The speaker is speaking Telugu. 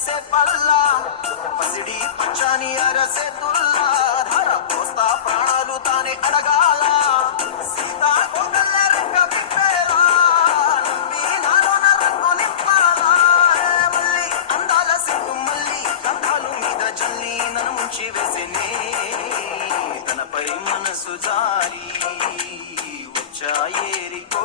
వేసే పల్లా పసిడి పచ్చాని అరసే తుల్లా ధర పోస్తా ప్రాణాలు తానే అడగాల సీతా కొండల రెక్క విప్పేలా నమ్మి నాలోన రంగు నింపాలా మళ్ళీ అందాల సిగ్గు మళ్ళీ గంధాలు మీద జల్లి నన్ను ముంచి వేసేనే తనపై మనసు జారి వచ్చా ఏరికో